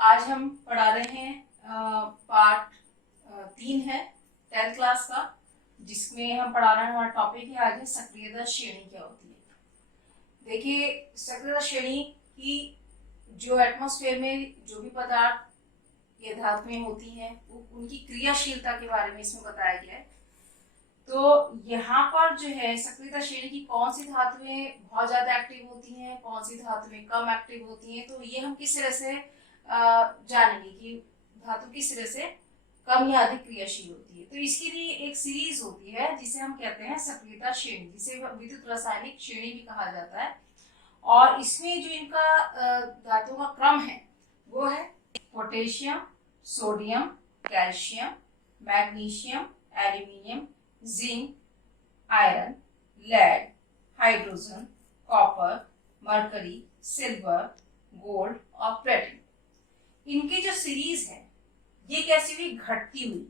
आज हम पढ़ा रहे हैं पार्ट 3 है 10th क्लास का, जिसमें हम पढ़ा रहे हैं। हमारा टॉपिक है आज है सक्रियता श्रेणी क्या होती है। देखिए, सक्रियता श्रेणी की जो एटमॉस्फेयर में जो भी पदार्थ या धातुएं होती हैं उनकी क्रियाशीलता के बारे में इसमें बताया गया है। तो यहाँ पर जो है सक्रियता श्रेणी की कौन सी धातुएं बहुत ज्यादा एक्टिव होती हैं, कौन सी धातुएं कम एक्टिव होती हैं, तो ये हम किस तरह से जानेंगे कि धातु किस तरह से कम या अधिक क्रियाशील होती है। तो इसके लिए एक सीरीज होती है जिसे हम कहते हैं सक्रियता श्रेणी, जिसे विद्युत रासायनिक श्रेणी भी कहा जाता है। और इसमें जो इनका धातुओं का क्रम है वो है potassium, sodium, calcium, magnesium, aluminium, zinc, iron, lead, hydrogen, copper, mercury, silver, gold और प्लेटिनम। इनकी जो सीरीज है ये कैसी हुई, घटती हुई।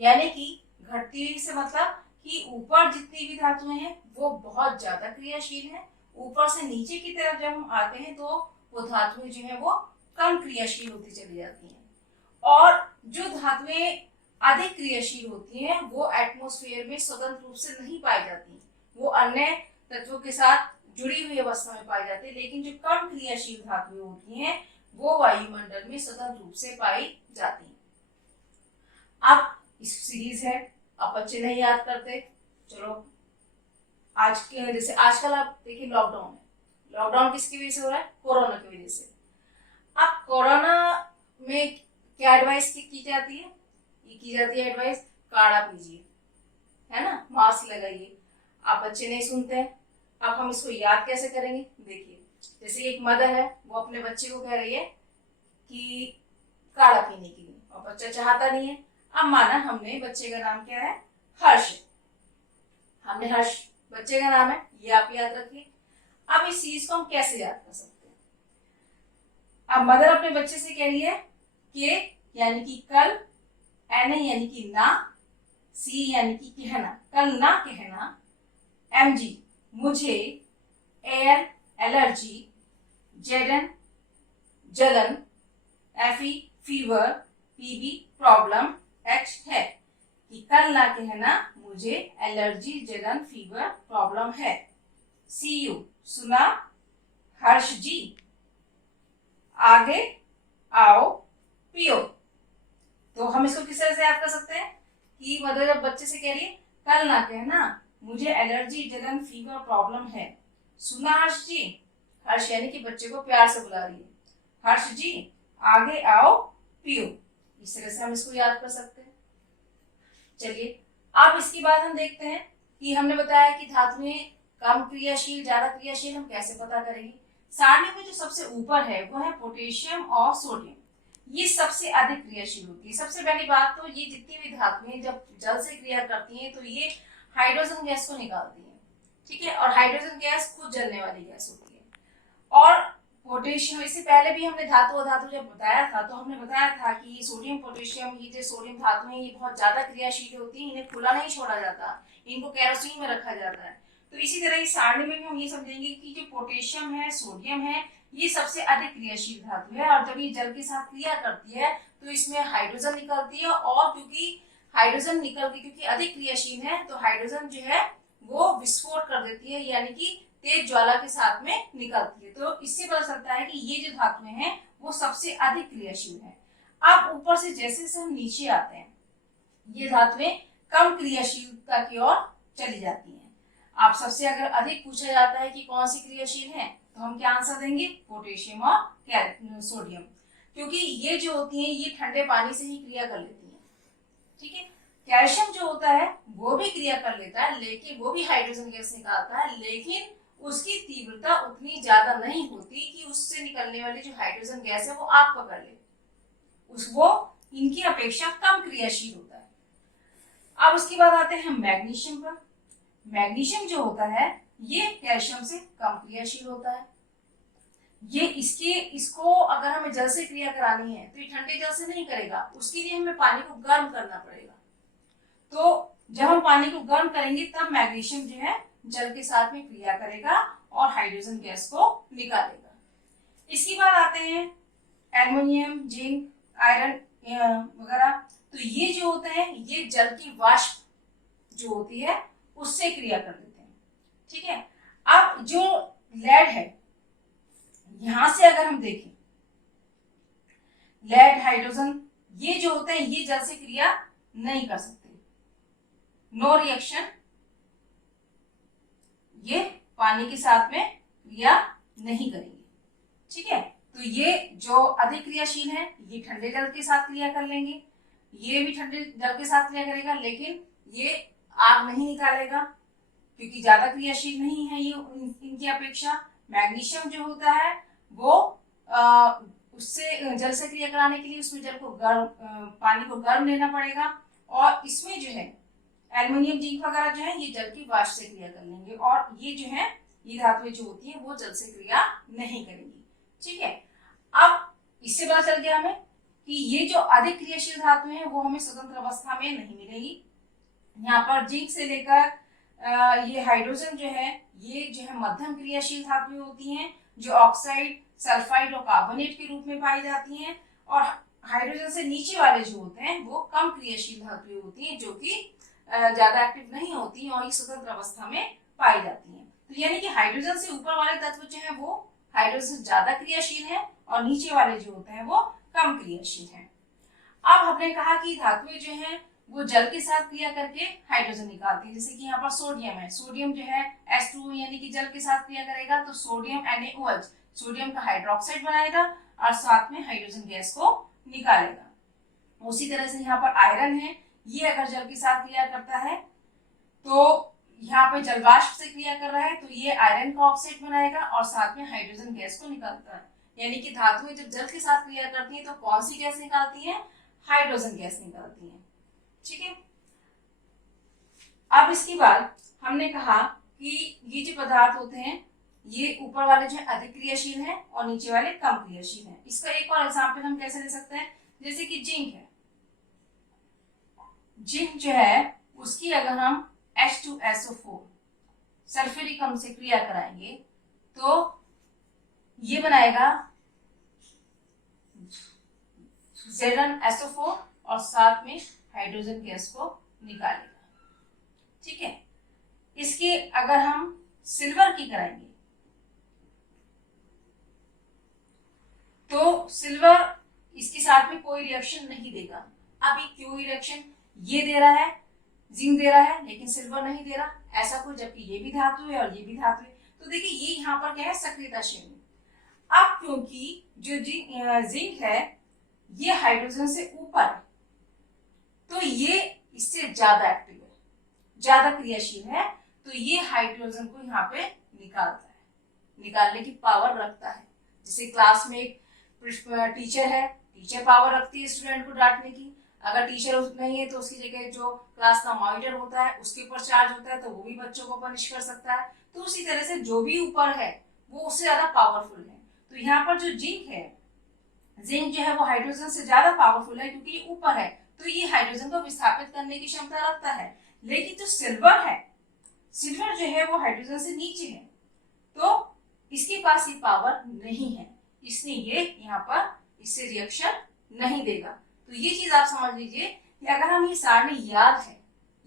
यानी कि घटती हुई से मतलब कि ऊपर जितनी भी धातुएं हैं वो बहुत ज्यादा क्रियाशील हैं, ऊपर से नीचे की तरफ जब हम आते हैं तो वो धातुएं जो है वो कम क्रियाशील होती चली जाती हैं। और जो धातुएं अधिक क्रियाशील होती हैं वो एटमॉस्फेयर में स्वतंत्र रूप से नहीं पाई जाती, वो अन्य तत्वों के साथ जुड़ी हुई अवस्था में पाई जाती है। लेकिन जो कम क्रियाशील धातुएं होती हैं वो वायुमंडल में स्वतंत्र रूप से पाई जाती हैं। अब इस सीरीज है, अब बच्चे नहीं याद करते, चलो आज के जैसे आजकल आप देखिए लॉकडाउन है, लॉकडाउन किसकी वजह से हो रहा है, कोरोना की वजह से। अब कोरोना में क्या एडवाइस की जाती है, ये की जाती है एडवाइस काढ़ा पीजिए, है ना, मास्क लगाइए। आप बच्चे नहीं सुनते हैं, अब हम इसको याद कैसे करेंगे। देखिए, जैसे एक मदर है वो अपने बच्चे को कह रही है कि काढ़ा पीने के लिए, और बच्चा चाहता नहीं है। अब माना हमने, बच्चे का नाम क्या है, हर्ष, हमने हर्ष बच्चे का नाम है, ये आप याद रखिए। अब इस चीज को हम कैसे याद कर सकते हैं। अब मदर अपने बच्चे से कह रही है कि यानी कि कल, एन यानी कि ना, सी यानी कि कहना, कल ना कहना, एम जी मुझे, एयर एलर्जी, जेडन जलन, एफी फीवर, पीबी प्रॉब्लम, एच है कि कल ना कहना मुझे एलर्जी, जलन, फीवर, प्रॉब्लम है। सी यू सुना, हर्ष जी आगे आओ पियो। तो हम इसको किस तरह से याद कर सकते हैं कि मदर जब बच्चे से कह रही है कल ना कहना मुझे एलर्जी, जलन, फीवर, प्रॉब्लम है, सुना हर्ष जी, हर्ष यानी कि बच्चे को प्यार से बुला रही है, हर्ष जी आगे आओ पियो। इस तरह से हम इसको याद कर सकते हैं। चलिए, अब इसके बाद हम देखते हैं कि हमने बताया कि धातुएं कम क्रियाशील, ज्यादा क्रियाशील, हम कैसे पता करेंगे। सारणी में जो सबसे ऊपर है वो है पोटेशियम और सोडियम, ये सबसे अधिक क्रियाशील होती है। सबसे पहली बात तो ये जितनी भी धातुएं जब जल से क्रिया करती हैं तो ये हाइड्रोजन गैस को निकालती है, ठीक है, और हाइड्रोजन गैस खुद जलने वाली गैस होती है। और पोटेशियम, इससे पहले भी हमने धातु अधातु जब बताया था तो हमने बताया था कि सोडियम पोटेशियम, ये जो सोडियम धातु है ये बहुत ज्यादा क्रियाशील होती है, इन्हें खुला नहीं छोड़ा जाता, इनको केरोसिन में रखा जाता है। तो इसी तरह इस सारणी में भी हम ये समझेंगे कि जो पोटेशियम है, सोडियम है, ये सबसे अधिक क्रियाशील धातु है। और जब ये जल के साथ क्रिया करती है तो इसमें हाइड्रोजन निकलती है, और क्योंकि हाइड्रोजन निकल के क्योंकि अधिक क्रियाशील है तो हाइड्रोजन जो है वो विस्फोट कर देती है, यानी कि तेज ज्वाला के साथ में निकलती है। तो इससे पता चलता है कि ये जो धातुएं हैं वो सबसे अधिक क्रियाशील है। अब ऊपर से जैसे जैसे हम नीचे आते हैं ये धातुएं कम क्रियाशीलता की ओर चली जाती हैं। आप सबसे अगर अधिक पूछा जाता है कि कौन सी क्रियाशील है तो हम क्या आंसर देंगे, पोटेशियम और सोडियम, क्योंकि ये जो होती हैं ये ठंडे पानी से ही क्रिया कर लेती हैं, ठीक है। कैल्शियम जो होता है वो भी क्रिया कर लेता है, लेकिन वो भी हाइड्रोजन गैस निकालता है, लेकिन उसकी तीव्रता उतनी ज्यादा नहीं होती कि उससे निकलने वाली जो हाइड्रोजन गैस है वो आग पकड़ ले, वो इनकी अपेक्षा कम क्रियाशील होता है। अब उसके बाद आते हैं मैग्नीशियम पर। मैग्नीशियम जो होता है ये कैल्शियम से कम क्रियाशील होता है। ये इसको अगर हमें जल से क्रिया करानी है तो ये ठंडे जल से नहीं करेगा, उसके लिए हमें पानी को गर्म करना पड़ेगा। तो जब हम पानी को गर्म करेंगे तब मैग्नीशियम जो है जल के साथ में क्रिया करेगा और हाइड्रोजन गैस को निकालेगा। इसके बाद आते हैं एल्युमिनियम, जिंक, आयरन वगैरह, तो ये जो होते हैं ये जल की वाष्प जो होती है उससे क्रिया कर देते हैं। ठीक है, अब जो लेड है, यहां से अगर हम देखें लेड, हाइड्रोजन, ये जो होते हैं ये जल से क्रिया नहीं कर सकते, नो रिएक्शन, ये पानी के साथ में क्रिया नहीं करेंगे। ठीक है, तो ये जो अधिक क्रियाशील है ये ठंडे जल के साथ क्रिया कर लेंगे, ये भी ठंडे जल के साथ क्रिया करेगा, लेकिन ये आग नहीं निकालेगा क्योंकि ज्यादा क्रियाशील नहीं है ये इनकी अपेक्षा। मैग्नीशियम जो होता है वो उससे जल से क्रिया कराने के लिए उसमें जल को गर्म पानी को गर्म लेना पड़ेगा, और इसमें जो है एल्युमिनियम, जिंक वगैरह जो है ये जल की वाष्प से क्रिया कर लेंगे, और ये जो है ये धातुएं जो होती है वो जल से क्रिया नहीं करेंगी। ठीक है, अब इससे पता चल गया हमें कि ये जो अधिक क्रियाशील धातुएं हैं वो हमें स्वतंत्र अवस्था में नहीं मिलेगी। यहाँ पर जिंक से लेकर ये हाइड्रोजन जो है ये जो है मध्यम क्रियाशील धातुएं होती हैं जो ऑक्साइड, सल्फाइड और कार्बोनेट के रूप में पाई जाती हैं, और हाइड्रोजन से नीचे वाले जो होते हैं वो कम क्रियाशील धातुएं होती हैं जो कि ज्यादा एक्टिव नहीं होती और ये स्वतंत्र अवस्था में पाई जाती हैं। तो यानी कि हाइड्रोजन से ऊपर वाले तत्व जो है वो हाइड्रोजन से ज्यादा क्रियाशील है और नीचे वाले जो होते हैं वो कम क्रियाशील है। अब हमने कहा कि धातुएं जो हैं वो जल के साथ क्रिया करके हाइड्रोजन निकालती है, जैसे कि यहाँ पर सोडियम है, सोडियम जो है H2O यानी कि जल के साथ क्रिया करेगा तो सोडियम NaOH, सोडियम का हाइड्रोक्साइड बनाएगा और साथ में हाइड्रोजन गैस को निकालेगा। उसी तरह से यहाँ पर आयरन है, ये अगर जल के साथ क्रिया करता है तो यहाँ पे जल वाष्प से क्रिया कर रहा है तो ये आयरन का ऑक्साइड बनाएगा और साथ में हाइड्रोजन गैस को निकालता है। यानी कि धातुएं जब जल के साथ क्रिया करती हैं तो कौन सी गैस निकालती हैं? हाइड्रोजन गैस निकालती हैं। ठीक है, अब इसके बाद हमने कहा कि ये जो पदार्थ होते हैं ये ऊपर वाले जो है अधिक क्रियाशील हैं और नीचे वाले कम क्रियाशील हैं। इसका एक और एग्जांपल हम कैसे ले सकते हैं, जैसे कि जिंक है, जिंक जो है उसकी अगर हम H2SO4 सल्फ्यूरिक अम्ल से क्रिया कराएंगे तो ये बनाएगा Zn SO4 और साथ में हाइड्रोजन गैस को निकालेगा। ठीक है, इसके अगर हम सिल्वर की कराएंगे तो सिल्वर इसके साथ में कोई रिएक्शन नहीं देगा। अब ये क्यों रिएक्शन ये दे रहा है, जिंक दे रहा है लेकिन सिल्वर नहीं दे रहा, ऐसा कोई, जबकि ये भी धातु है और ये भी धातु है। तो देखिए ये यहाँ पर क्या है, सक्रियता श्रेणी। अब क्योंकि जो जिंक है ये हाइड्रोजन से ऊपर है तो ये इससे ज्यादा एक्टिव है, ज्यादा क्रियाशील है, तो ये हाइड्रोजन को यहाँ पे निकालता है, निकालने की पावर रखता है। जैसे क्लास में एक टीचर है, टीचर पावर रखती है स्टूडेंट को डांटने की, अगर टीचर नहीं है तो उसकी जगह जो क्लास का मॉनिटर होता है उसके ऊपर चार्ज होता है तो वो भी बच्चों को पनिश कर सकता है। तो उसी तरह से जो भी ऊपर है वो उससे ज्यादा पावरफुल है। तो यहाँ पर जो जिंक है, जिंक जो है वो हाइड्रोजन से ज्यादा पावरफुल है क्योंकि ये ऊपर है तो ये हाइड्रोजन को विस्थापित करने की क्षमता रखता है। लेकिन जो सिल्वर है, सिल्वर जो है वो हाइड्रोजन से नीचे है तो इसके पास ये पावर नहीं है, इसलिए ये यहाँ पर इससे रिएक्शन नहीं देगा। तो ये चीज आप समझ लीजिए कि अगर हम ये सारणी याद है,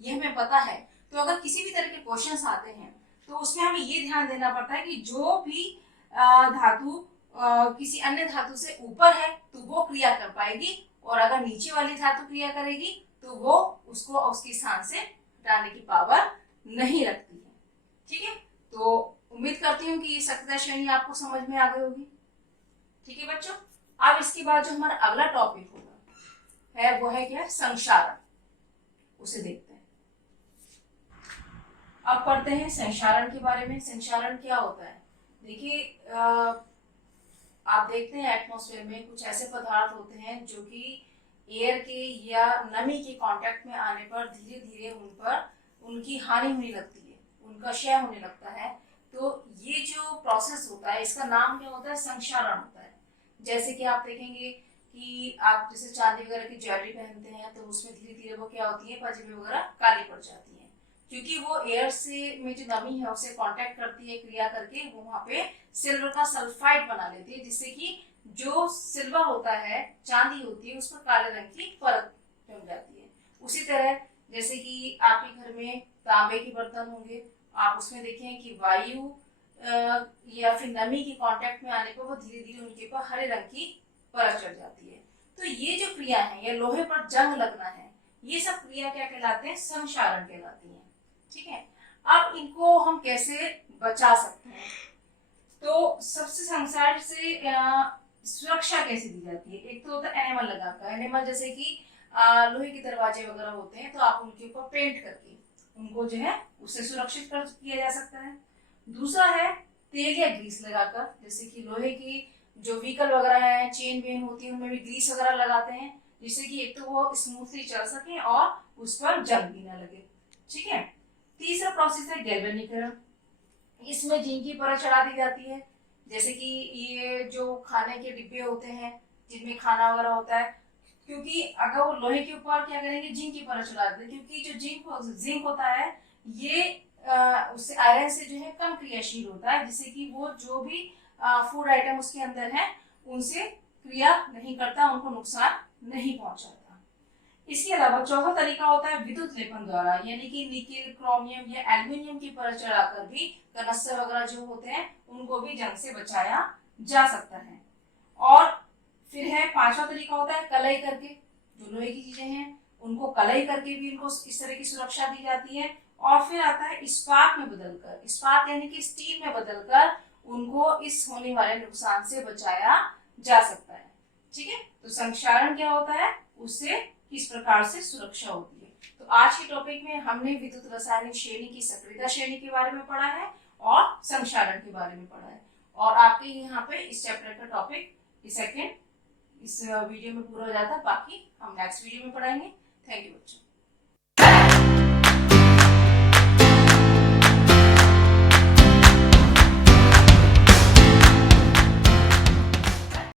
ये हमें पता है, तो अगर किसी भी तरह के क्वेश्चंस आते हैं तो उसमें हमें ये ध्यान देना पड़ता है कि जो भी धातु किसी अन्य धातु से ऊपर है तो वो क्रिया कर पाएगी, और अगर नीचे वाली धातु क्रिया करेगी तो वो उसको उसके स्थान से हटाने की पावर नहीं रखती है। ठीक है, तो उम्मीद करती हूँ कि ये सक्रियता श्रेणी आपको समझ में आ गई होगी। ठीक है बच्चों, अब इसके बाद जो हमारा अगला टॉपिक होगा है वो है क्या, संक्षारण, उसे देखते हैं। अब पढ़ते हैं संक्षारण के बारे में। संक्षारण क्या होता है, देखिए आप देखते हैं एटमॉस्फेयर में कुछ ऐसे पदार्थ होते हैं जो कि एयर के या नमी के कांटेक्ट में आने पर धीरे धीरे उन पर उनकी हानि होने लगती है, उनका क्षय होने लगता है। तो ये जो प्रोसेस होता है इसका नाम क्या होता है, संक्षारण होता है। जैसे कि आप देखेंगे कि आप जैसे चांदी वगैरह की ज्वेलरी पहनते हैं तो उसमें धीरे धीरे वो क्या होती है, पजली वगैरह काली पड़ जाती है, क्योंकि वो एयर से में जो नमी है उससे कांटेक्ट करती है, क्रिया करके वो वहां पे सिल्वर का सल्फाइड बना लेती है जिससे कि जो सिल्वर होता है, चांदी होती है, उस पर काले रंग की परत जम जाती है। उसी तरह जैसे कि आपके घर में तांबे के बर्तन होंगे, आप उसमें देखें कि वायु या फिर नमी के कांटेक्ट में आने पर वो धीरे धीरे उनके ऊपर हरे रंग की परत चढ़ जाती है। तो ये जो क्रिया है, या लोहे पर जंग लगना है, ये सब क्रिया क्या कहलाते हैं? संक्षारण कहलाती है। ठीक है, अब इनको हम कैसे बचा सकते हैं? तो सबसे संसार से सुरक्षा कैसे दी जाती है? एक तो होता है एनिमल लगाकर, एनिमल जैसे कि लोहे के दरवाजे वगैरह होते हैं, तो आप उनके ऊपर पेंट करके उनको जो है उससे सुरक्षित कर किया जा सकता है। दूसरा है तेल या ग्रीस लगाकर, जैसे कि लोहे की जो व्हीकल वगैरह है, चेन वेन होती है, उनमें भी ग्रीस वगैरह लगाते हैं, जिससे कि एक तो वो स्मूथली चल सके और उस पर जंग भी ना लगे। ठीक है, तीसरा प्रोसेस है गैल्वेनीकरण। इसमें जिंक की परत चढ़ा दी जाती है, जैसे कि ये जो खाने के डिब्बे होते हैं जिनमें खाना वगैरह होता है, क्योंकि अगर वो लोहे के ऊपर क्या करेंगे, जिंक की परत चढ़ा देते हैं, क्योंकि जो जिंक होता है ये उससे आयरन से जो है कम क्रियाशील होता है, जिससे कि वो जो भी फूड आइटम उसके अंदर है उनसे क्रिया नहीं करता, उनको नुकसान नहीं पहुंचाता। इसके अलावा चौथा तरीका होता है विद्युत लेपन द्वारा, यानी कि निकेल, क्रोमियम या एल्यूमिनियम की परत चढ़ाकर भी कनस्तर वगैरह जो होते हैं उनको भी जंग से बचाया जा सकता है। और फिर है पांचवा तरीका होता है कलई करके, जो लोहे की चीजें हैं उनको कलई करके भी इनको इस तरह की सुरक्षा दी जाती है। और फिर आता है इस्पात में बदलकर, इस्पात यानी कि स्टील में बदलकर उनको इस होने वाले नुकसान से बचाया जा सकता है। ठीक है, तो संक्षारण क्या होता है, उससे किस प्रकार से सुरक्षा होती है। तो आज के टॉपिक में हमने विद्युत रासायनिक श्रेणी की सक्रियता श्रेणी के बारे में पढ़ा है और संक्षारण के बारे में पढ़ा है। और आपके यहाँ पे इस चैप्टर का टॉपिक सेकेंड इस वीडियो में पूरा हो जाता है, बाकी हम नेक्स्ट वीडियो में पढ़ाएंगे। थैंक यू बच्चों।